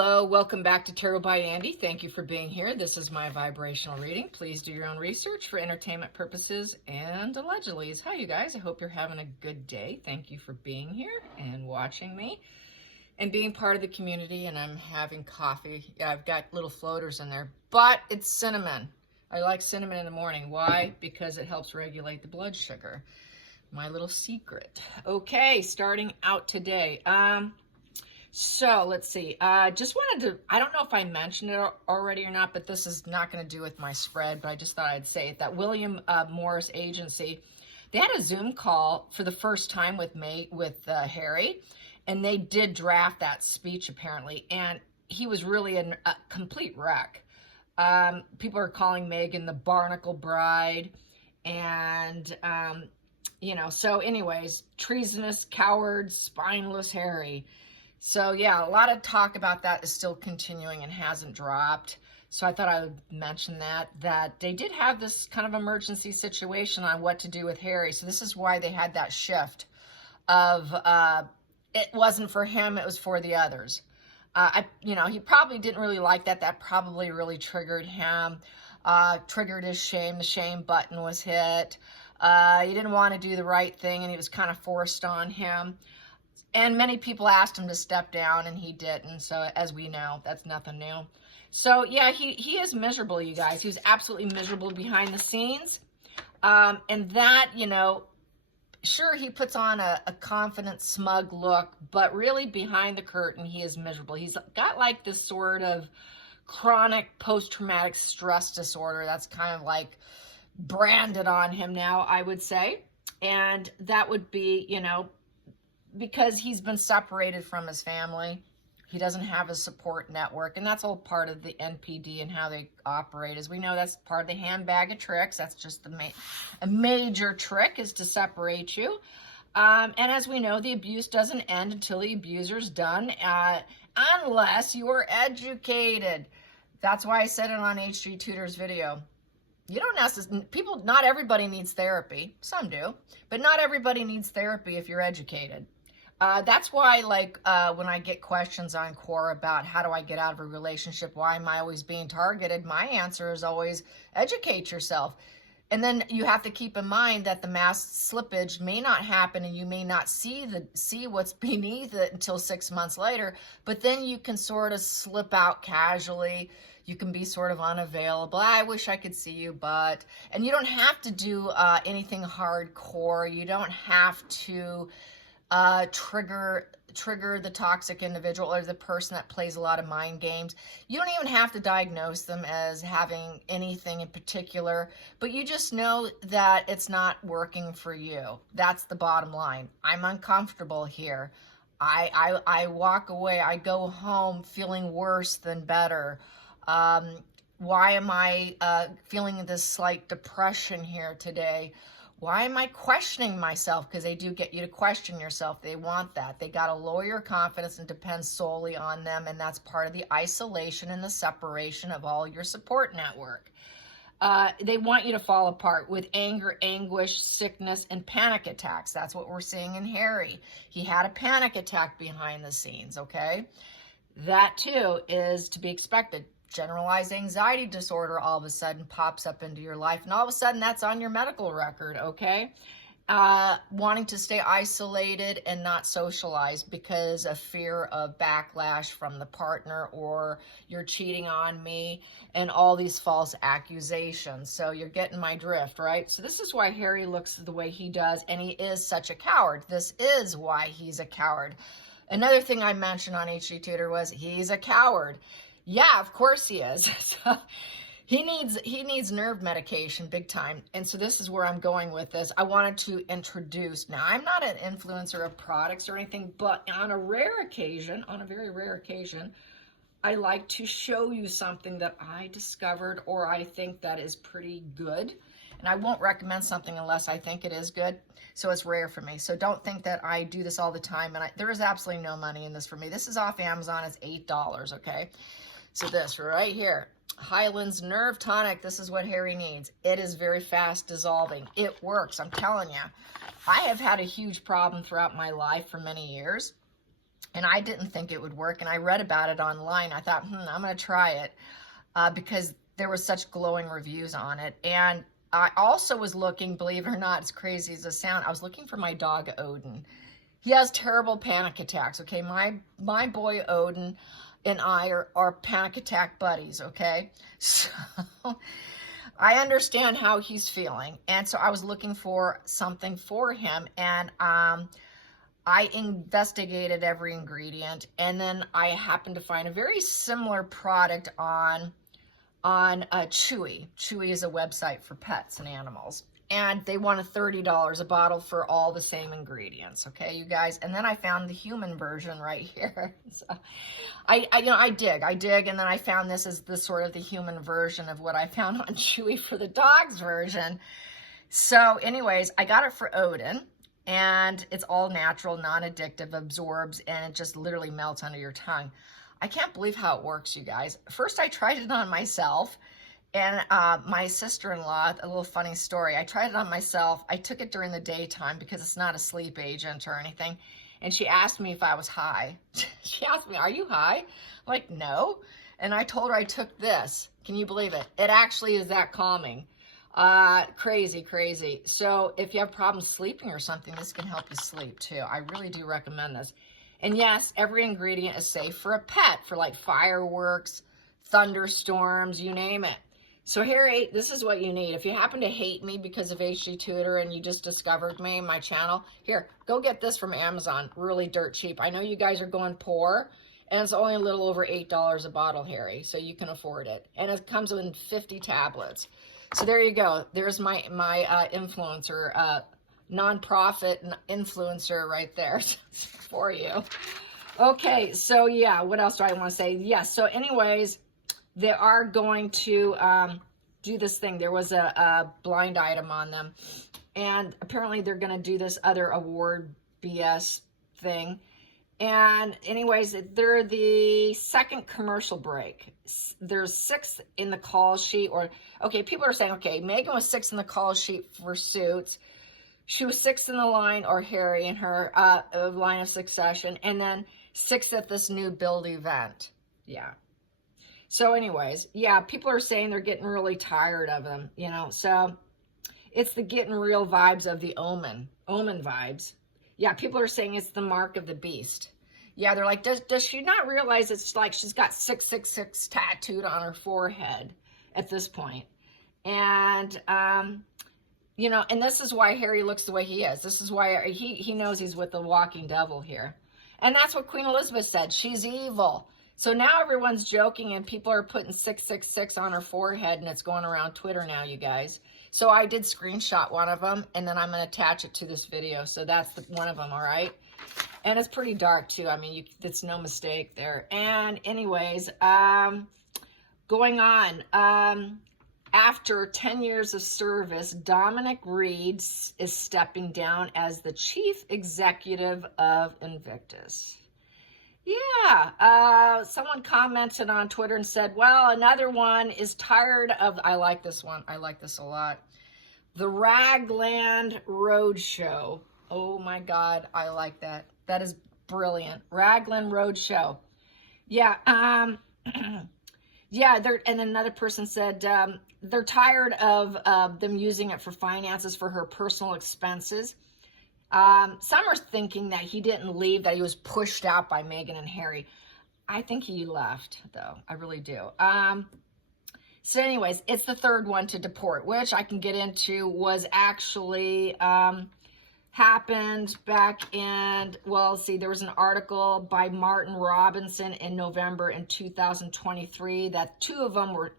Hello, welcome back to Tarot by Andy. Thank you for being here. This is my vibrational reading. Please do your own research for entertainment purposes and allegedly. Hi, you guys. I hope you're having a good day. Thank you for being here and watching me and being part of the community. And I'm having coffee. Yeah, I've got little floaters in there, but it's cinnamon. I like cinnamon in the morning. Why? Because it helps regulate the blood sugar. My little secret. Okay, starting out today. So let's see, just wanted to, I don't know if I mentioned it already or not, but this is not going to do with my spread, but I just thought I'd say it, that William Morris Agency, they had a Zoom call for the first time with Harry, and they did draft that speech apparently, and he was really a complete wreck. People are calling Meghan the Barnacle Bride, and, you know, so anyways, treasonous, coward, spineless Harry. So yeah, a lot of talk about that is still continuing and hasn't dropped. So I thought I would mention that they did have this kind of emergency situation on what to do with Harry. So this is why they had that shift of, it wasn't for him, it was for the others. You know, he probably didn't really like that. That probably really triggered him, triggered his shame. The shame button was hit. He didn't want to do the right thing and he was kind of forced on him. And many people asked him to step down, and he didn't. So, as we know, that's nothing new. So, yeah, he is miserable, you guys. He's absolutely miserable behind the scenes. And that, you know, sure, he puts on a confident, smug look, but really behind the curtain, he is miserable. He's got like this sort of chronic post-traumatic stress disorder that's kind of like branded on him now, I would say. And that would be, you know, because he's been separated from his family. He doesn't have a support network, and that's all part of the NPD and how they operate. As we know, that's part of the handbag of tricks. That's just a major trick, is to separate you. And as we know, the abuse doesn't end until the abuser's done, unless you are educated. That's why I said it on H3 Tutor's video. You don't necessarily, not everybody needs therapy. Some do, but not everybody needs therapy if you're educated. That's why, like, when I get questions on Quora about how do I get out of a relationship, why am I always being targeted, my answer is always educate yourself. And then you have to keep in mind that the mass slippage may not happen and you may not see what's beneath it until 6 months later, but then you can sort of slip out casually. You can be sort of unavailable. I wish I could see you, but, and you don't have to do anything hardcore. You don't have to trigger the toxic individual or the person that plays a lot of mind games. You don't even have to diagnose them as having anything in particular, but you just know that it's not working for you. That's the bottom line. I'm uncomfortable here. I walk away. I go home feeling worse than better. Why am I feeling this slight depression here today? Why am I questioning myself? Because they do get you to question yourself. They want that. They got to lower your confidence and depend solely on them. And that's part of the isolation and the separation of all your support network. They want you to fall apart with anger, anguish, sickness, and panic attacks. That's what we're seeing in Harry. He had a panic attack behind the scenes, okay? That too is to be expected. Generalized anxiety disorder all of a sudden pops up into your life, and all of a sudden that's on your medical record, okay? Wanting to stay isolated and not socialized because of fear of backlash from the partner, or you're cheating on me, and all these false accusations. So you're getting my drift, right? So this is why Harry looks the way he does, and he is such a coward. This is why he's a coward. Another thing I mentioned on HG Tutor was he's a coward. Yeah, of course he is. So he needs nerve medication big time. And so this is where I'm going with this. I wanted to introduce, now I'm not an influencer of products or anything, but on a rare occasion, on a very rare occasion, I like to show you something that I discovered or I think that is pretty good. And I won't recommend something unless I think it is good. So it's rare for me. So don't think that I do this all the time. And there is absolutely no money in this for me. This is off Amazon. It's $8, okay? So this right here, Highlands Nerve Tonic, this is what Harry needs. It is very fast dissolving. It works, I'm telling you. I have had a huge problem throughout my life for many years. And I didn't think it would work. And I read about it online. I thought, I'm going to try it because there was such glowing reviews on it. And I also was looking, believe it or not, as crazy as it sounds, I was looking for my dog Odin. He has terrible panic attacks, okay? My boy Odin and I are panic attack buddies, okay? So I understand how he's feeling. And so I was looking for something for him. And I investigated every ingredient. And then I happened to find a very similar product on Chewy. Chewy is a website for pets and animals. And they wanted $30 a bottle for all the same ingredients, okay, you guys? And then I found the human version right here. So I dig, and then I found this as the sort of the human version of what I found on Chewy for the dog's version. So anyways, I got it for Odin, and it's all natural, non-addictive, absorbs, and it just literally melts under your tongue. I can't believe how it works, you guys. First, I tried it on myself. And my sister-in-law, a little funny story, I tried it on myself. I took it during the daytime because it's not a sleep agent or anything. And she asked me if I was high. She asked me, are you high? I'm like, no. And I told her I took this. Can you believe it? It actually is that calming. Crazy, crazy. So if you have problems sleeping or something, this can help you sleep too. I really do recommend this. And yes, every ingredient is safe for a pet, for like fireworks, thunderstorms, you name it. So Harry, this is what you need. If you happen to hate me because of HG Tutor and you just discovered me, my channel, here, go get this from Amazon, really dirt cheap. I know you guys are going poor, and it's only a little over $8 a bottle, Harry, so you can afford it. And it comes in 50 tablets. So there you go. There's my influencer, nonprofit influencer right there for you. Okay, so yeah, what else do I want to say? Yes, so anyways, they are going to do this thing. There was a blind item on them. And apparently they're going to do this other award BS thing. And anyways, they're the second commercial break. There's 6 in the call sheet. Or, okay, people are saying, okay, Megan was 6 in the call sheet for Suits. She was 6th in the line, or Harry in her line of succession. And then 6th at this new build event. Yeah. So anyways, yeah, people are saying they're getting really tired of them, you know. So it's the getting real vibes of the Omen vibes. Yeah, people are saying it's the mark of the beast. Yeah, they're like, does she not realize it's like she's got 666 tattooed on her forehead at this point? And, you know, and this is why Harry looks the way he is. This is why he knows he's with the walking devil here. And that's what Queen Elizabeth said. She's evil. So now everyone's joking and people are putting 666 on her forehead, and it's going around Twitter now, you guys. So I did screenshot one of them, and then I'm going to attach it to this video. So that's one of them, all right? And it's pretty dark, too. I mean, it's no mistake there. And anyways, going on. After 10 years of service, Dominic Reid is stepping down as the chief executive of Invictus. Yeah, someone commented on Twitter and said, well, another one is tired of, I like this one. I like this a lot. The Ragland Road Show. Oh my God, I like that. That is brilliant. Ragland Road Show. Yeah, yeah, and another person said they're tired of them using it for finances for her personal expenses. Some are thinking that he didn't leave, that he was pushed out by Meghan and Harry. I think he left, though. I really do. So anyways, it's the third one to deport, which I can get into, was actually happened back in, well, let's see, there was an article by Martin Robinson in November in 2023 that 2 of them were,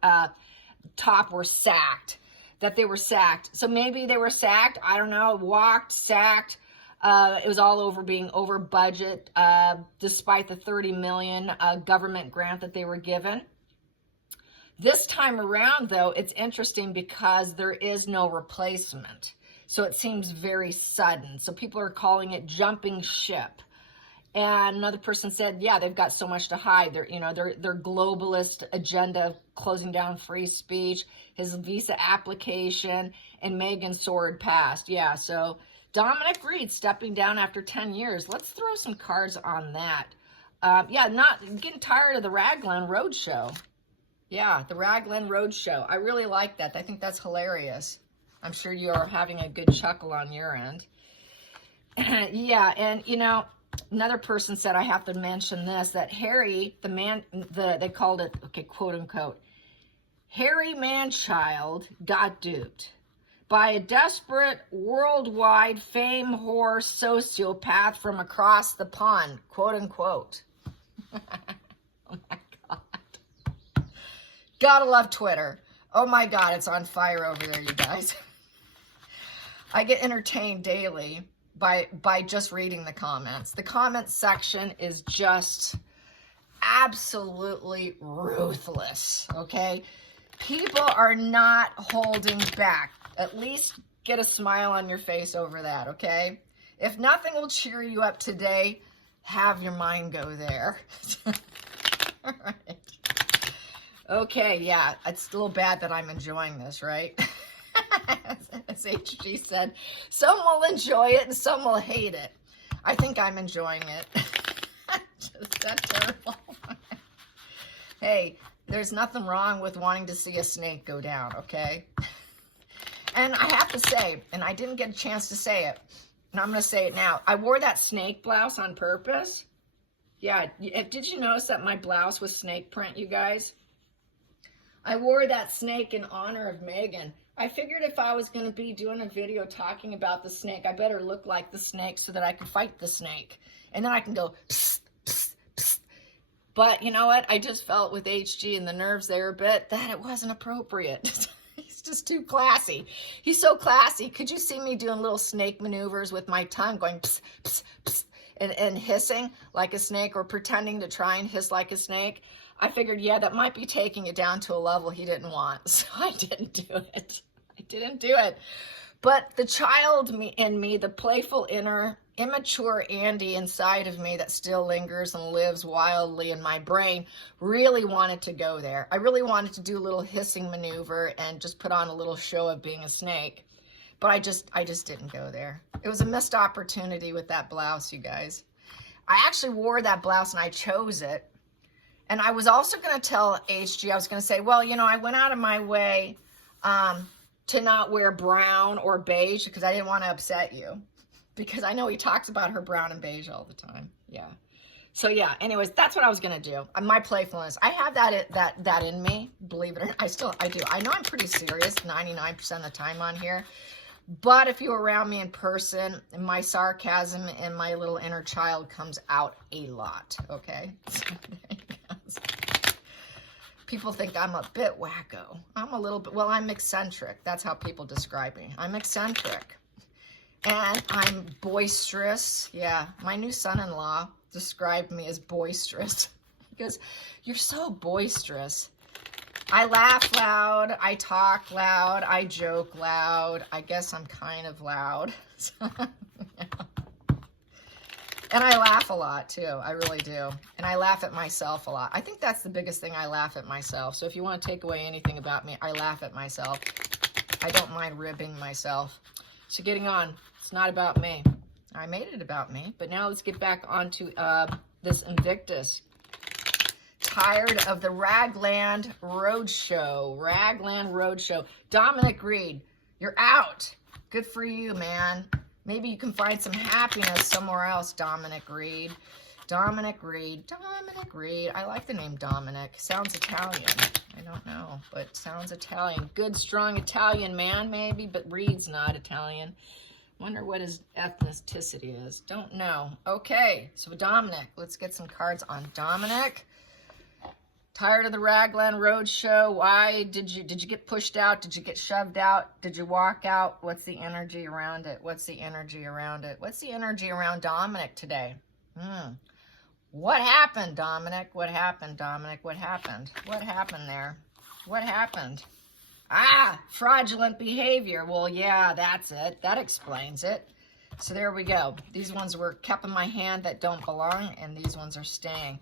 were sacked. That they were sacked. So maybe they were sacked. I don't know. Walked, sacked. It was all over being over budget, despite the $30 million government grant that they were given. This time around, though, it's interesting because there is no replacement. So it seems very sudden. So people are calling it jumping ship. And another person said, yeah, they've got so much to hide. Their globalist agenda of closing down free speech, his visa application, and Meghan's sword passed. Yeah, so Dominic Reid stepping down after 10 years. Let's throw some cards on that. Yeah, not getting tired of the Ragland Road Show. Yeah, the Ragland Road Show. I really like that. I think that's hilarious. I'm sure you are having a good chuckle on your end. Yeah, and you know, another person said, I have to mention this, that Harry, the man, they called it, okay, quote unquote, Harry Manchild got duped by a desperate worldwide fame whore sociopath from across the pond, quote unquote. Oh my God. Gotta love Twitter. Oh my God, it's on fire over there, you guys. I get entertained daily by just reading the comments. The comment section is just absolutely ruthless, okay? People are not holding back. At least get a smile on your face over that, okay? If nothing will cheer you up today, have your mind go there. All right. Okay, yeah, it's a little bad that I'm enjoying this, right? As HG said, some will enjoy it and some will hate it. I think I'm enjoying it. Just that terrible. Hey, there's nothing wrong with wanting to see a snake go down, okay? And I have to say, and I didn't get a chance to say it, and I'm going to say it now. I wore that snake blouse on purpose. Yeah, did you notice that my blouse was snake print, you guys? I wore that snake in honor of Megan. I figured if I was going to be doing a video talking about the snake, I better look like the snake so that I can fight the snake. And then I can go, psst, psst, psst. But you know what? I just felt with HG and the nerves there a bit that it wasn't appropriate. He's just too classy. He's so classy. Could you see me doing little snake maneuvers with my tongue going psst, psst, psst, and hissing like a snake, or pretending to try and hiss like a snake? I figured, yeah, that might be taking it down to a level he didn't want. So I didn't do it. I didn't do it. But the child in me, the playful inner, immature Andy inside of me that still lingers and lives wildly in my brain, really wanted to go there. I really wanted to do a little hissing maneuver and just put on a little show of being a snake. But I just didn't go there. It was a missed opportunity with that blouse, you guys. I actually wore that blouse and I chose it. And I was also going to tell HG, I was going to say, well, you know, I went out of my way to not wear brown or beige because I didn't want to upset you. Because I know he talks about her brown and beige all the time. Yeah. So yeah, anyways, that's what I was going to do. My playfulness. I have that in me, believe it or not. I do. I know I'm pretty serious 99% of the time on here. But if you're around me in person, my sarcasm and my little inner child comes out a lot, okay? So there you go. People think I'm a bit wacko. I'm a little bit, well, I'm eccentric. That's how people describe me. I'm eccentric. And I'm boisterous. Yeah, my new son-in-law described me as boisterous. He goes, you're so boisterous. I laugh loud, I talk loud, I joke loud. I guess I'm kind of loud. And I laugh a lot too, I really do. And I laugh at myself a lot. I think that's the biggest thing, I laugh at myself. So if you want to take away anything about me, I laugh at myself. I don't mind ribbing myself. So getting on, it's not about me. I made it about me, but now let's get back onto this Invictus. Tired of the Ragland Road Show. Ragland Road Show. Dominic Reid, you're out. Good for you, man. Maybe you can find some happiness somewhere else, Dominic Reid. Dominic Reid. Dominic Reid. I like the name Dominic. Sounds Italian. I don't know, but sounds Italian. Good, strong Italian man, maybe, but Reid's not Italian. Wonder what his ethnicity is. Don't know. Okay, so Dominic. Let's get some cards on Dominic. Tired of the Ragland Road Show? Why did you get pushed out? Did you get shoved out? Did you walk out? What's the energy around it? What's the energy around it? What's the energy around Dominic today? What happened, Dominic? What happened, Dominic? What happened? What happened there? What happened? Ah, fraudulent behavior. Well, yeah, that's it. That explains it. So there we go. These ones were kept in my hand that don't belong, and these ones are staying.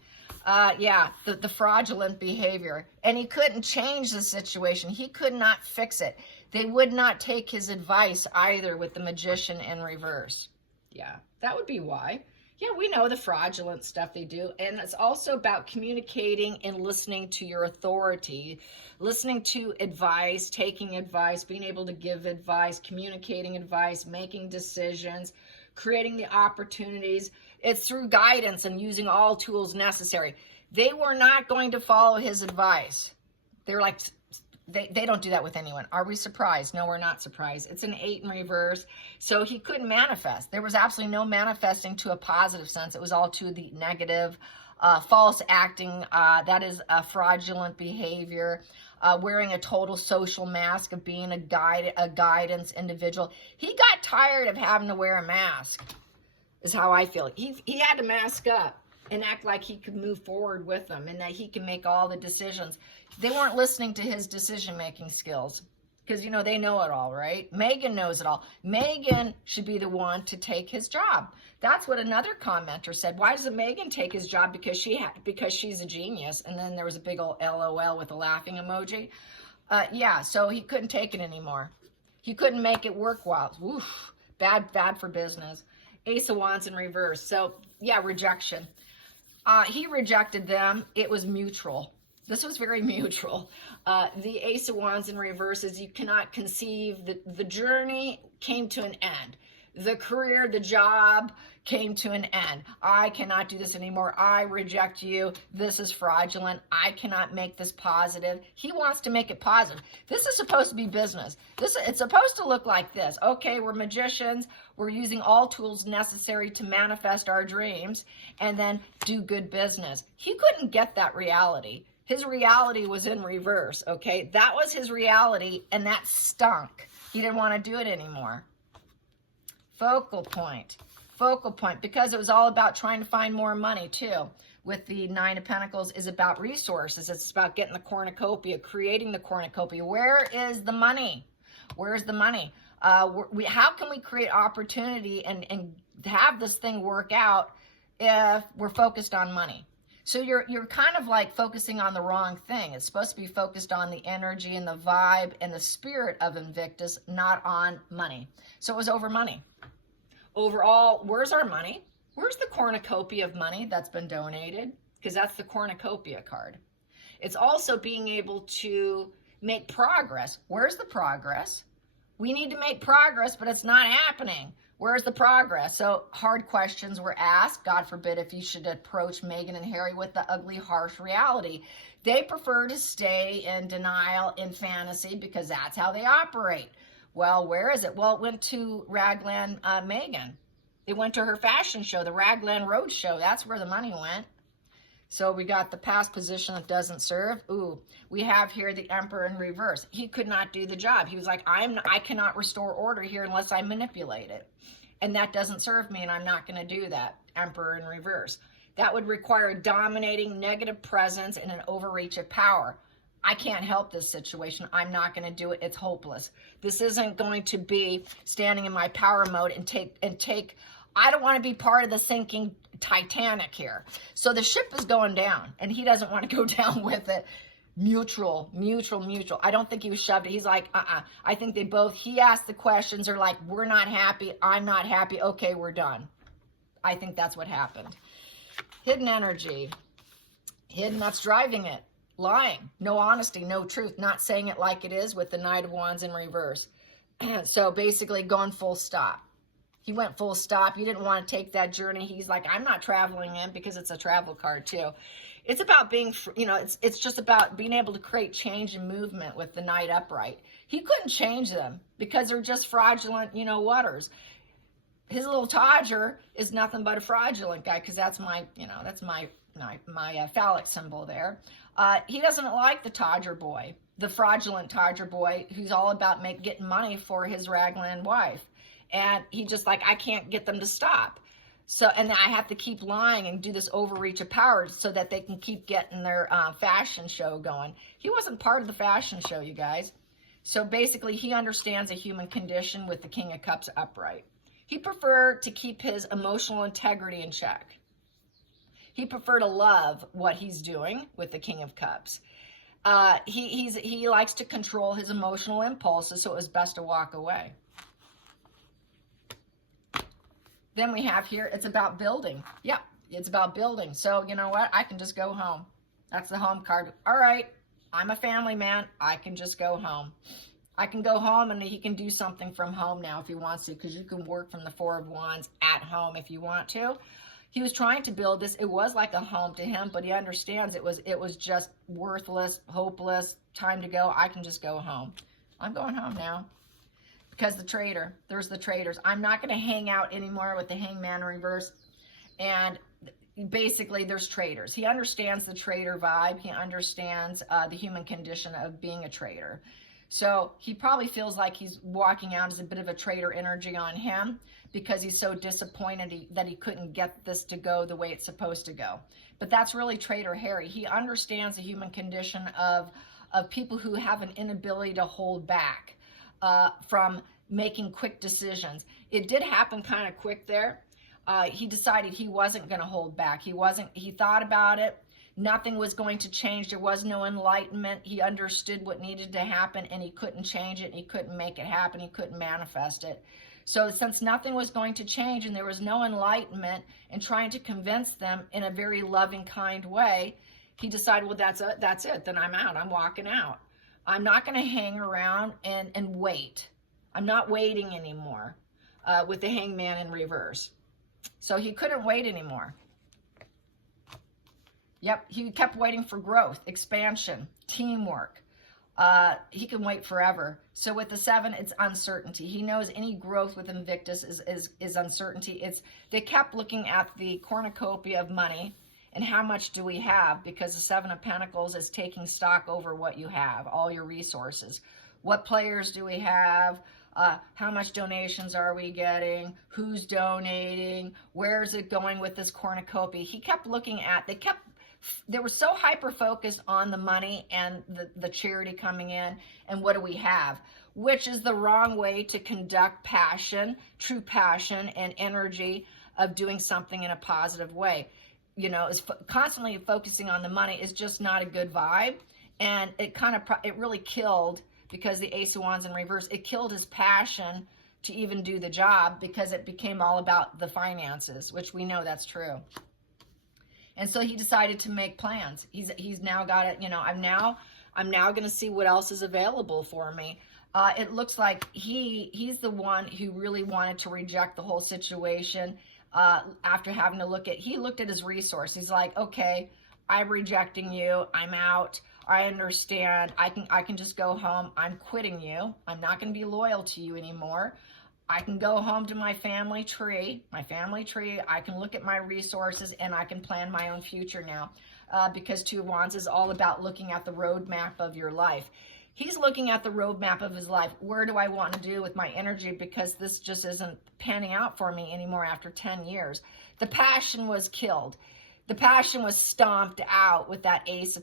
Yeah, the fraudulent behavior. And he couldn't change the situation. He could not fix it. They would not take his advice either with the magician in reverse. Yeah, that would be why. Yeah, we know the fraudulent stuff they do. And it's also about communicating and listening to your authority, listening to advice, taking advice, being able to give advice, communicating advice, making decisions, creating the opportunities. It's through guidance and using all tools necessary. They were not going to follow his advice. They're like, they don't do that with anyone. Are we surprised? No, we're not surprised. It's an 8 in reverse. So he couldn't manifest. There was absolutely no manifesting to a positive sense. It was all to the negative, false acting. That is a fraudulent behavior. Wearing a total social mask of being a guidance individual. He got tired of having to wear a mask, is how I feel. He had to mask up and act like he could move forward with them and that he can make all the decisions. They weren't listening to his decision-making skills because, you know, they know it all, right? Megan knows it all. Megan should be the one to take his job. That's what another commenter said. Why doesn't Megan take his job? Because she's a genius. And then there was a big old LOL with a laughing emoji. Yeah, so he couldn't take it anymore. He couldn't make it work well. Oof, bad for business. Ace of Wands in reverse. So, yeah, rejection. He rejected them. It was mutual. This was very mutual. The Ace of Wands in reverse is you cannot conceive that the journey came to an end. The career, the job came to an end. I cannot do this anymore. I reject you. This is fraudulent. I cannot make this positive. He wants to make it positive. This is supposed to be business. It's supposed to look like this. Okay, we're magicians. We're using all tools necessary to manifest our dreams and then do good business. He couldn't get that reality. His reality was in reverse, okay? That was his reality, and that stunk. He didn't want to do it anymore. Focal point, because it was all about trying to find more money, too. With the 9 of Pentacles is about resources. It's about getting the cornucopia, creating the cornucopia. Where is the money? Where's the money? How can we create opportunity and have this thing work out if we're focused on money? So you're kind of like focusing on the wrong thing. It's supposed to be focused on the energy and the vibe and the spirit of Invictus, not on money. So it was over money. Overall, where's our money? Where's the cornucopia of money that's been donated? Because that's the cornucopia card. It's also being able to make progress. Where's the progress? We need to make progress, but it's not happening. Where's the progress? So hard questions were asked. God forbid if you should approach Meghan and Harry with the ugly, harsh reality. They prefer to stay in denial, in fantasy, because that's how they operate. Well, where is it? Well, it went to Ragland Meghan. It went to her fashion show, the Ragland Road Show. That's where the money went. So we got the past position that doesn't serve. Ooh, we have here the Emperor in reverse. He could not do the job. He was like, I cannot restore order here unless I manipulate it. And that doesn't serve me, and I'm not going to do that. Emperor in reverse. That would require a dominating negative presence and an overreach of power. I can't help this situation. I'm not going to do it. It's hopeless. This isn't going to be standing in my power mode and take. I don't want to be part of the sinking Titanic here. So the ship is going down, and he doesn't want to go down with it. Mutual. I don't think he was shoved. He's like, I think they both, he asked the questions, are like, we're not happy. I'm not happy. Okay, we're done. I think that's what happened. Hidden energy. Hidden, that's driving it. Lying. No honesty, no truth. Not saying it like it is with the Knight of Wands in reverse. So basically going full stop. He went full stop. He didn't want to take that journey. He's like, I'm not traveling in, because it's a travel card too. It's about being, it's just about being able to create change and movement with the Knight upright. He couldn't change them because they're just fraudulent, waters. His little Todger is nothing but a fraudulent guy, because that's my phallic symbol there. He doesn't like the Todger boy, the fraudulent Todger boy, who's all about getting money for his Ragland wife. And he just like, I can't get them to stop. So, and I have to keep lying and do this overreach of power so that they can keep getting their fashion show going. He wasn't part of the fashion show, you guys. So basically, he understands a human condition with the King of Cups upright. He preferred to keep his emotional integrity in check. He preferred to love what he's doing with the King of Cups. He likes to control his emotional impulses, so it was best to walk away. Then we have here, it's about building. Yep, it's about building. So you know what? I can just go home. That's the home card. All right, I'm a family man. I can just go home. I can go home, and he can do something from home now if he wants to, because you can work from the Four of Wands at home if you want to. He was trying to build this. It was like a home to him, but he understands it was just worthless, hopeless, time to go. I can just go home. I'm going home now. Because there's the traders. I'm not going to hang out anymore with the Hangman in reverse. And basically, there's traders. He understands the trader vibe. He understands the human condition of being a trader. So he probably feels like he's walking out as a bit of a trader energy on him because he's so disappointed that he couldn't get this to go the way it's supposed to go. But that's really Trader Harry. He understands the human condition of people who have an inability to hold back from making quick decisions. It did happen kind of quick there. He decided he wasn't going to hold back. He thought about it. Nothing was going to change. There was no enlightenment. He understood what needed to happen, and he couldn't change it, and he couldn't make it happen. He couldn't manifest it. So since nothing was going to change and there was no enlightenment and trying to convince them in a very loving, kind way, he decided, well, that's it. Then I'm out. I'm walking out. I'm not going to hang around and wait. I'm not waiting anymore with the Hangman in reverse. So he couldn't wait anymore. Yep, he kept waiting for growth, expansion, teamwork. He can wait forever. So with the 7, it's uncertainty. He knows any growth with Invictus is uncertainty. They kept looking at the cornucopia of money and how much do we have, because the 7 of Pentacles is taking stock over what you have, all your resources. What players do we have? How much donations are we getting? Who's donating? Where is it going with this cornucopia? He kept looking at, they were so hyper-focused on the money and the charity coming in and what do we have, which is the wrong way to conduct passion, true passion and energy of doing something in a positive way. You know, constantly focusing on the money is just not a good vibe. And it really killed, because the Ace of Wands in reverse, it killed his passion to even do the job, because it became all about the finances, which we know that's true. And so he decided to make plans. He's now got it, you know, I'm now going to see what else is available for me. It looks like he's the one who really wanted to reject the whole situation after having to looked at his resource. He's like, okay, I'm rejecting you. I'm out. I understand. I can just go home. I'm quitting you. I'm not going to be loyal to you anymore. I can go home to my family tree. I can look at my resources and I can plan my own future now, because 2 of Wands is all about looking at the roadmap of your life. He's looking at the roadmap of his life. Where do I want to do with my energy? Because this just isn't panning out for me anymore after 10 years. The passion was killed. The passion was stomped out with that Ace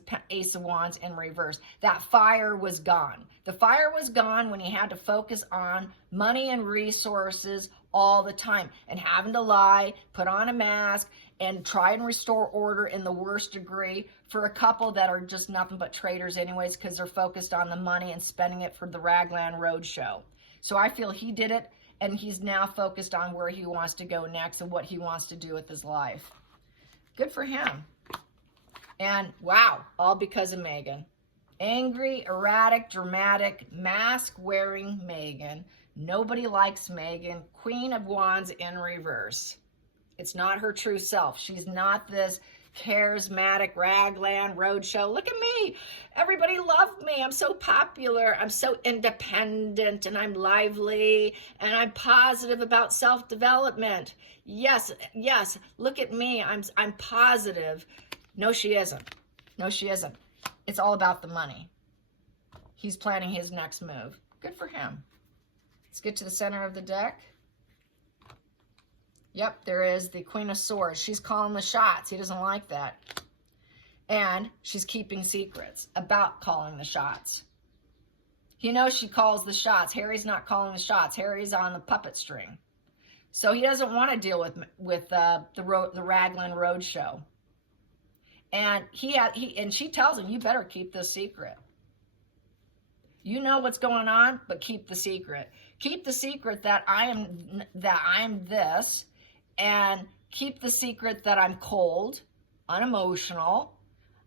of Wands in reverse. That fire was gone. The fire was gone when he had to focus on money and resources all the time and having to lie, put on a mask, and try and restore order in the worst degree for a couple that are just nothing but traders anyways, because they're focused on the money and spending it for the RAGLAND ROAD SHOW. So I feel he did it, and he's now focused on where he wants to go next and what he wants to do with his life. Good for him. And wow, all because of Megan. Angry, erratic, dramatic, mask-wearing Megan. Nobody likes Megan. Queen of Wands in reverse. It's not her true self. She's not this charismatic RAGLAND ROAD SHOW. Look at me. Everybody loved me. I'm so popular. I'm so independent, and I'm lively, and I'm positive about self-development. Yes. Look at me. I'm positive. No, she isn't. No, she isn't. It's all about the money. He's planning his next move. Good for him. Let's get to the center of the deck. Yep, there is the Queen of Swords. She's calling the shots. He doesn't like that. And she's keeping secrets about calling the shots. He knows she calls the shots. Harry's not calling the shots. Harry's on the puppet string. So he doesn't want to deal with the RAGLAND ROAD SHOW. And she tells him, you better keep this secret. You know what's going on, but keep the secret. Keep the secret that I'm this. and keep the secret that I'm cold, unemotional.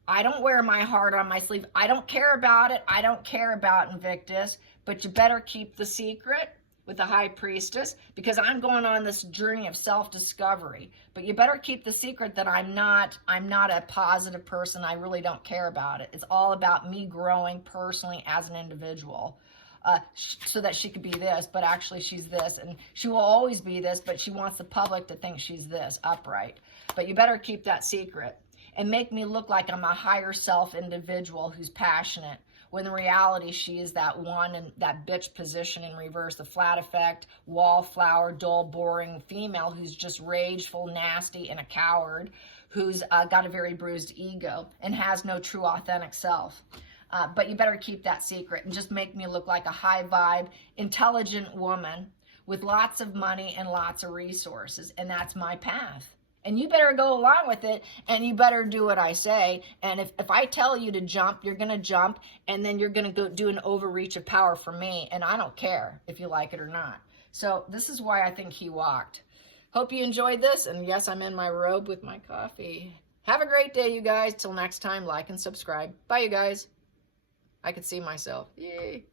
I don't wear my heart on my sleeve. I don't care about it. I don't care about Invictus, but you better keep the secret with the High Priestess, because I'm going on this journey of self-discovery. But you better keep the secret that I'm not a positive person. I really don't care about it. It's all about me growing personally as an individual. So that she could be this, but actually she's this, and she will always be this, but she wants the public to think she's this, upright. But you better keep that secret and make me look like I'm a higher self individual who's passionate, when in reality she is that one and that bitch position in reverse, the flat effect, wallflower, dull, boring female who's just rageful, nasty, and a coward, who's got a very bruised ego and has no true authentic self. But you better keep that secret and just make me look like a high vibe, intelligent woman with lots of money and lots of resources. And that's my path. And you better go along with it, and you better do what I say. And if I tell you to jump, you're going to jump, and then you're going to go do an overreach of power for me. And I don't care if you like it or not. So this is why I think he walked. Hope you enjoyed this. And yes, I'm in my robe with my coffee. Have a great day, you guys. Till next time, like and subscribe. Bye, you guys. I could see myself. Yay.